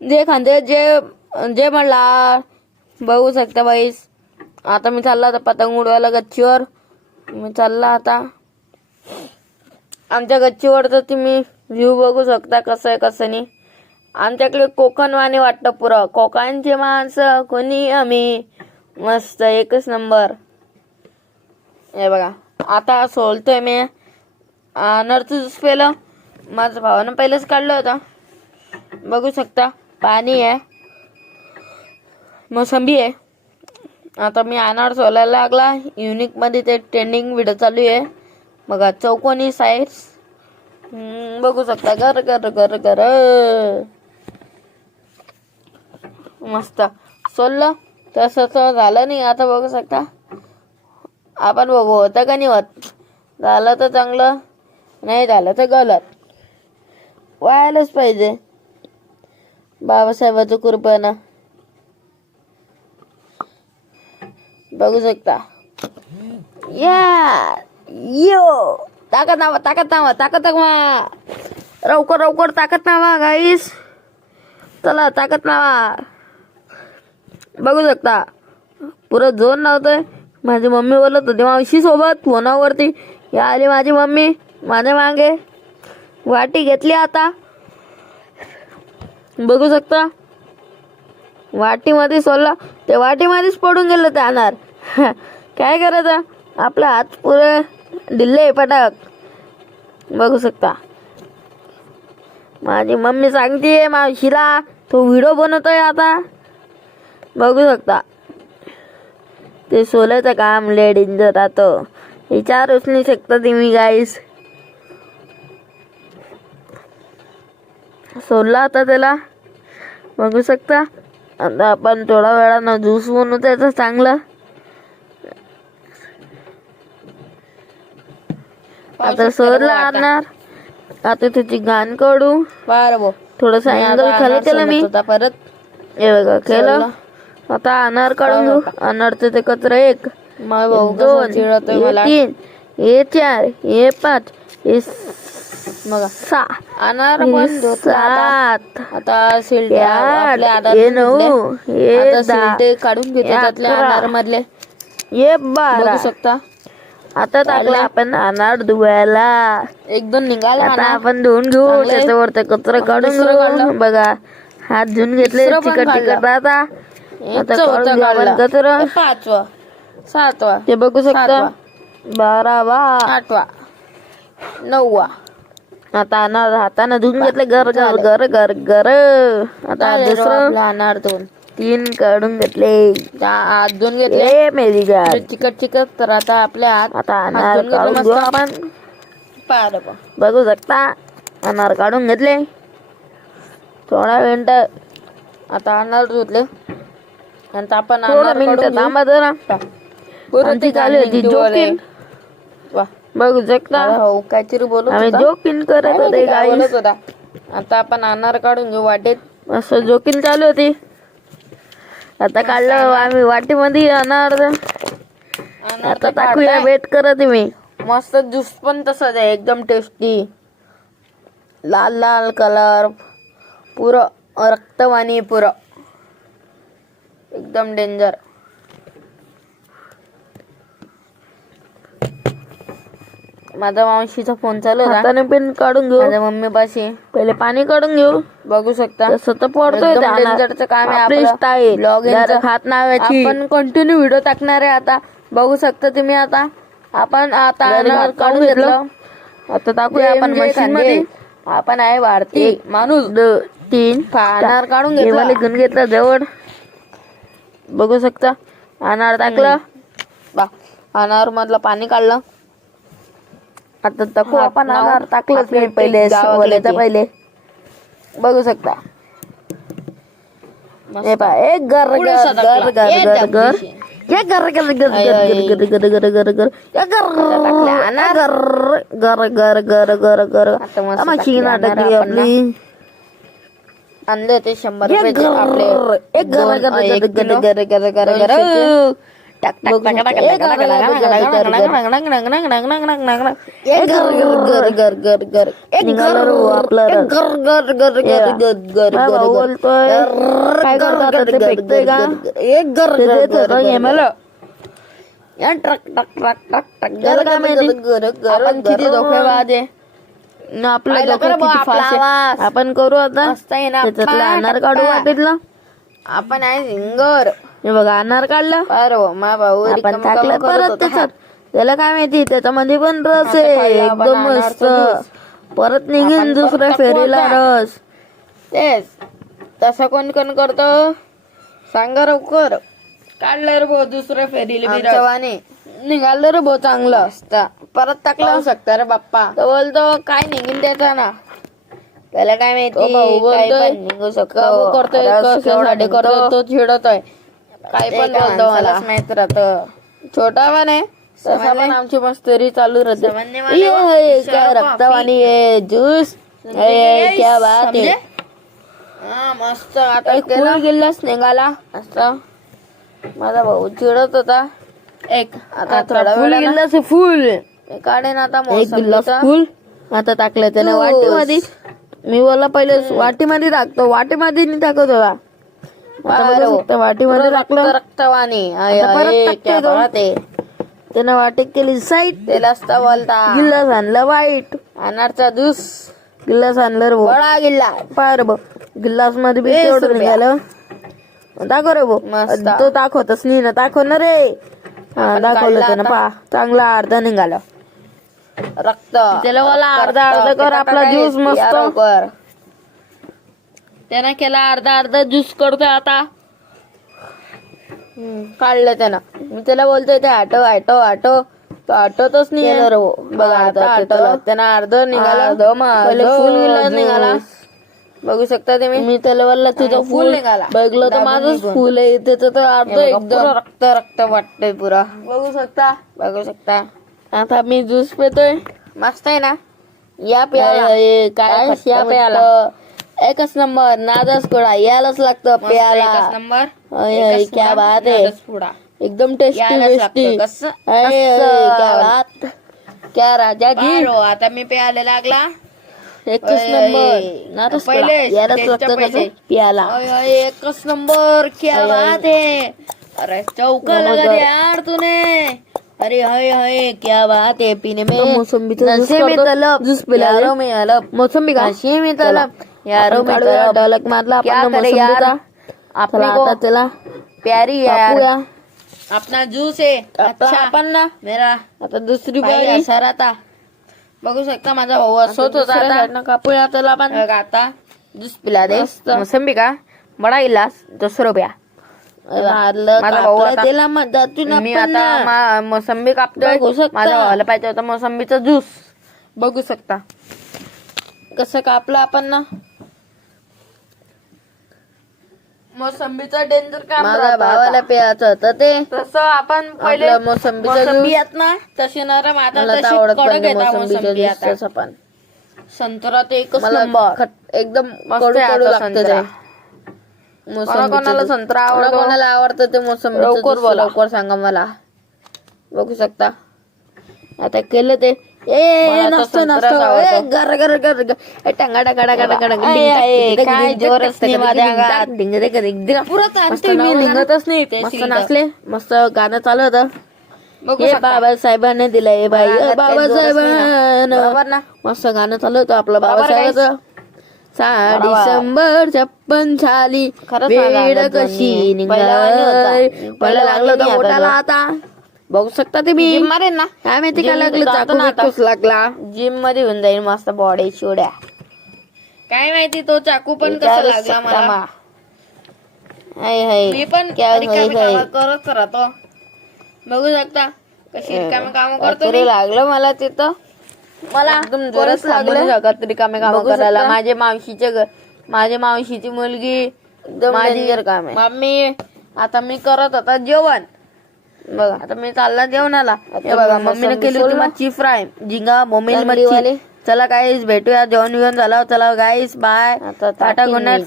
जे खांदे जे जे म्हणला बघू शकता बाईस. आता मी चालला आता पतंग उडवायला गच्चीवर. मी चालला आता आमच्या गच्चीवर. तर तुम्ही व्ह्यू बघू शकता कसं आहे कसं नाही. आमच्याकडे कोकणवाणी वाटतं पुरं. कोकणचे माणसं कोणी आम्ही मस्त एकच नंबर. हे बघा आता सोलतोय मी. नरचं ज्यूस पेलं माझ्या भावानं पहिलेच काढलं होतं. बघू शकता पाणी आहे, मोसंबी आहे. आता मी अनार सोलायला लागला. युनिकमध्ये ते ट्रेंडिंग व्हिडिओ चालू आहे बघा. चौकोनी साईज बघू शकता. गर गर गर गर मस्त सोललं. तसं झालं नाही. आता बघू शकता आपण बघू होतं का नाही होत. झालं तर चांगलं, नाही झालं तर गलत. व्हायलाच पाहिजे बाबासाहेबाचं कृपेनं. बघू शकता या यो ताकद नावा ताकद नावा ताकद नावा. लवकर लवकर ताकद नावा गाईस. चला ताकद नावा. बघू शकता पुरं जोर नव्हतंय. माझी मम्मी बोलत होती मावशी सोबत फोनावरती. या आली माझी मम्मी माझ्या मागे. वाटी घेतली आता. बघू शकता वाटीमध्ये सोडला. ते वाटीमध्येच पडून गेलं ते अनार. काय करायचं, आपला हात पुरे दिले पटक. बघू शकता माझी मम्मी सांगते मावशीला तो व्हिडिओ बनवतोय आता. बघू शकता ते सोलायचं काम लय डेंजर राहतं. विचारूच नाही शकता तुम्ही गाईस. सोडला आता त्याला. बघू शकता आता आपण थोड्या वेळानं ज्यूस बनवू त्याचं चांगलं. आता सोडला आणणार. आता त्याची घाण काढू. थोडस अँगल खाली केलं मी परत. हे बघा केलं. आता अनार काढून घेऊ. अनारचं ते कचरा 1 2 3 हे 4 हे 5 हे 6 अनार पण 7 आता सिलटे आपल्या हे 9 हे 10 काढून घेतो त्यातले अनार मधले. हे 12. बघू शकता आता टाकला आपण अनार धुवायला. 1-2 निघाला. आता आपण धुवून घेऊ. त्याच्यावर ते कचरा काढून घेऊ. बघा हात धुवून घेतले. चिकट चिकट आता कचरा 5वा 7वा ते बघू शकता. 12वा 8वा 9वा. आता अनार हाताने धुवून घेतले. गर गर गर गर गर. आता दुसरं अनार 2 3 काढून घेतले. हात धुवून घेतले मेरी गाड चिकट चिकट. तर आता आपल्या आता अनार काढून घेऊ आपण. बघू शकता अनार काढून घेतले. थोडा मिनिट आता अनार धुतले. नंतर आपण थोडा मिनिट थांबा जरा. आमची चालू होती जोकिंग. बघू शकता हो काहीतरी बोलत आम्ही होता. जोकिंग करत होते काय गाईस. बोलत होता. आता आपण अनार काढून घेऊ वाटेत. असं जोकिंग चालू होती. आता काढलं आम्ही वाटीमध्ये अनार. आता टाकूया. वेट करत मी. मस्त ज्यूस पण तसंच आहे एकदम टेस्टी. लाल लाल कलर पुरं रक्तवाणी पुरं एकदम डेंजर. माझ्या मावशीचा फोन चालू होता. हाताने पण काढून घेऊ. माझ्या मम्मी पाशी पहिले पाणी काढून घेऊ. बघू शकता तसं तर पडतोय एकदम डेंजरचं काम आहे आपली आपलं. स्टाईल. ब्लॉगिंगचं. खात नावाची आपण कंटिन्यू व्हिडिओ टाकणार आहे आता. बघू शकता तुम्ही. आता आपण आता अनार काढून घेतलं. आता टाकूया आपण मशीन मध्ये. आपण आहे भारतीय माणूस. 3 अनार काढून घेतला. घेऊन घेतला जवळ. बघू शकता अनार टाकलं. अनार मधलं पाणी काढलं. आता टाकू आपण अनार. टाकलंच मी पहिले पहिले. बघू शकता हे पहा. एक गर गर गर गर गर ये गर गर गर गर गर गर गर गर गर या गर गर गर गर गर गर. मशीन अटकली आपली. आणले ते 100 रुपये आपले. एक गर गर गर गर गर गर गर. टक टक बघू टक शकता. टक ए, टक टक गर, गर, गर, गर, गर. ए, गर, गर, गर, गर, गर. ए, निघालं गर, रे भाऊ आपलं ए, रथ. गर, गर, गर, ये गर, बा. गर, गर, हा गर, भाऊ गर. बोलतोय. गर, काय गर, करतो आता गर, ते गर, फेकतोय गर, का? गर, गर. ए, गर, ते गर, देत गर, होतं गर, हे मला. या टक टक टक टक टक त्याला काय गर, माहिती? गर, गर, गर, आपण किती गर. धोकेबाज आहे न आपलं पाहिलं डोकं का रे भाऊ किती आपला फास्ट आहे. आवाज? आपण करू आता मस्त आहे ना त्याच्यातलं आपला अनार काढू टप्पा. वाटेतलं. आपण आहे सिंगर. हे बघा अनार काढलं. अरे भाऊ, मा भाऊ आपण रिकामं टाकलं कामं करत परत होता. त्याच्यात. त्याला काय माहिती त्याच्यामध्ये पण रस आता आहे खाल्लं आपण एकदम मस्त. अनारचं ज्यूस. परत निघेन आपण दुसऱ्या परत फेरीला टाकू रस. तेच तसं कोण कोण करतो सांगा लवकर. काढलं रे भाऊ दुसऱ्या फेरीला बी आमच्या रस. वाणी निघालं रे भाऊ चांगलं. असता परत टाकलं पाहू शकता रे बाप्पा. तो बोलतो काय निघीन त्याचा ना. त्याला काय तो भाऊ माहिती काय बोलतोय, पण निघू शकतो. काबू करतोय रस केवढा कशासाठी निघतो. करतोय तो चिडतोय. काय ते पण काय बोलतो मला. माणसालाच माहित राहतं. छोटा पण आहे तसा समजले? पण आमची मस्तेरी चालू राहते. समजले मला? ये, शरब काय रक्तवाणी आहे ज्यूस. समजले? क्या बात आहे. समजे? हा मस्त आता एक फुल गिल्लास निघाला. असं माझा भाऊ चिडत होता. एक आता थोडा फुल वेळानं गिल्लास आहे, फुल काढेन आता एक गिल्लास मोसंबीचा. फुल. आता टाकलं त्याने ज्यूस. वाटीमध्ये. मी बोलला पहिले वाटीमध्ये टाकतो, वाटीमध्ये नाही टाकत होता. आता बघू शकता वाटीमध्ये टाकलं. रक्तवाणी आता परत टाकतोय तो. त्यानं वाटी केली साईड. त्याला असता बोलता गिल्लास आणला वाईट. अनारचा ज्यूस गिल्लास आणलं रे भाऊ. बडा गिल्ला पाय रे भाऊ गिल्लास मध्ये बी 20 तेवढं रुपया. निघालं. दाखव रे भाऊ. मस्त. तो दाखवतच नाही ना. दाखव ना रे. हा आपण दाखवलं काढला त्यानं आता. पहा चांगला अर्धा निघाला. रक्त त्याला बोला रक्त, अर्धा अर्धा रक्त. कर ते आपला टाकायला ज्यूस मस्त. या लवकर. त्यानं केला अर्धा अर्धा ज्यूस करतोय आता. काढलं त्यानं. मी त्याला बोलतोय ते आटो आटो आटो तो आटोतच नाही केलं रे भाऊ. बघा आता आटोला त्यानं अर्ध निघाला. पहिले फुल गिलास निघाला. बघू शकता तुम्ही. मी त्याला बोलला तुझं आणि फुल फुल निघाला. बघलं तर दाबून माझंच निघून. फुल आहे त्याचं तर अर्ध हे बघा, एकदम. पुरं रक्त रक्त वाटतंय पुरा. बघू शकता. बघू शकता आता मी ज्यूस पितोय. मस्त आहे ना. या प्याला काय खट्ट या प्याला मिठ्ठ. एकच नंबर नादच कोडा यायलाच लागतं मस्त प्याला. एकच नंबर. क्या बात आहे. एकदम टेस्टी यायलाच लागतं. टेस्टी. कसं? क्या बात. क्या राजा जी. बारो, आता मी प्यायला लागला. एकच अय, नंबर नादच कोडा पहिले यायलाच स्टेजच्या लागतं पहिले. कसं प्याला. अय, अय, एकच नंबर. क्या बात है. अरे चौका लगा नमस्कार. दिया यार तूने. अरे हाय हाय क्या बात है पीने में. मोसंबीचा ज्यूस नशे में करतो. तलब. ज्यूस पिला यारों में अलग. मोसंबी का नशे में तलब. यारों में तलब. डलक मारला क्या आपण करे यार. मोसंबीचा. अपने चला को आता त्याला प्यारी यार. कापूया. अपना जूस है. आता अच्छा आपण ना मेरा आता दुसरी भाई बारी असा राहता. बघू शकता माझा भाऊ असोच होता दुसऱ्या आता. साईडनं कापूया त्याला आपण. बघा आता ज्यूस पिला दे. मस्त. मोसंबी का बडा गिलास 200 रुपया. मारलं माझा भाऊ कापलं आता- त्याला मधातून मी आपण आता ना. मोसंबी कापतोय. बघू शकता. माझ्या भावाला पाहिजे होता मोसंबीचा ज्यूस. बघू शकता कसं कापलं आपण ना. मोसंबीचा डेंजर काम माझ्या भावाला प्यायचं होतं ते. तसं आपण पहिले आपलं मोसंबीचा मोसंबी ज्यूस. आहेत ना तशी नरम आता मला तर तशी आवडत कडक पण नाही येतात मोसंबीचा मोसंबी ज्यूस आता. तसं पण. संत्रा ते एकच मला नंबर. एकदम मस्त कडू आहे कडू आता लागतं संत्रा. ते. कोणाकोणाला संत्रा आवडतो? कोणाला आवडतं ते मोसंबीचं लवकर ज्यूस बोला. लवकर सांगा मला. बघू शकता आता केलं ते मला तर नसतो संत्राच नसतो आवडतो. गर गर गर गर. टंगा टंगा टंगा टंगा टंगा. आहे, आहे, काय जोरच नाही माझ्या अंगात. पुरं चालते मस्त मी नाव निघतच नाही ते मस्त सीट. नाचले. मस्त गाणं चालू होतं. बघू हे शकता. बाबासाहेबांनी दिलंय बाई मला अंगात काही जोरच नाही ना. बाबासाहेबांना. बरोबर ना. मस्त गाणं चालू होतं आपलं बरोबर बाबासाहेबाचं. 6 बरोबर. डिसेंबर 56 झाली खरंच माझा वेळ अंगात कशी जोरणी. पहिला वाणी होता. निघाली. पहिला लागलं वाणी होतं आता मोठ्याला जो. आता. बघू शकता तुम्ही. जिम मारेन ना. काय माहिती काय जिम लागलं जातो चाकू ना आता. बिकूच लागला. जिम मध्ये होऊन जाईल मस्त बॉडी शिवड्या. काय माहिती तो चाकू पण कसा विचारूच लागला शकता मला. मा. हाय हाय. मी पण क्या रिकामी हाय, हाय. कामं करत राहतो. बघू शकता कशी रिकामी कामं करतो रात्री मी. लागलं मला तिथं. मला एकदम परत जोरात लागलं. लागलं शकत रिकामे काम बघू करायला. शकता. माझ्या मावशीचे घर माझ्या मावशीची मुलगी एकदम माझी danger काम आहे. मम्मी आता मी करत होता जेवण. बघा आता मी चालला जेवणाला. हे आता बघा मी मम्मीने मोसंबी केली होती सोडलं. मच्छी फ्राय. झिंगा बोंबील चांगली वाली. मच्छी. चला गाईस भेटूया जेवण बिवण झालं. चला गाईस बाय. आता टाटा टाकीन गुड नाईट. मी.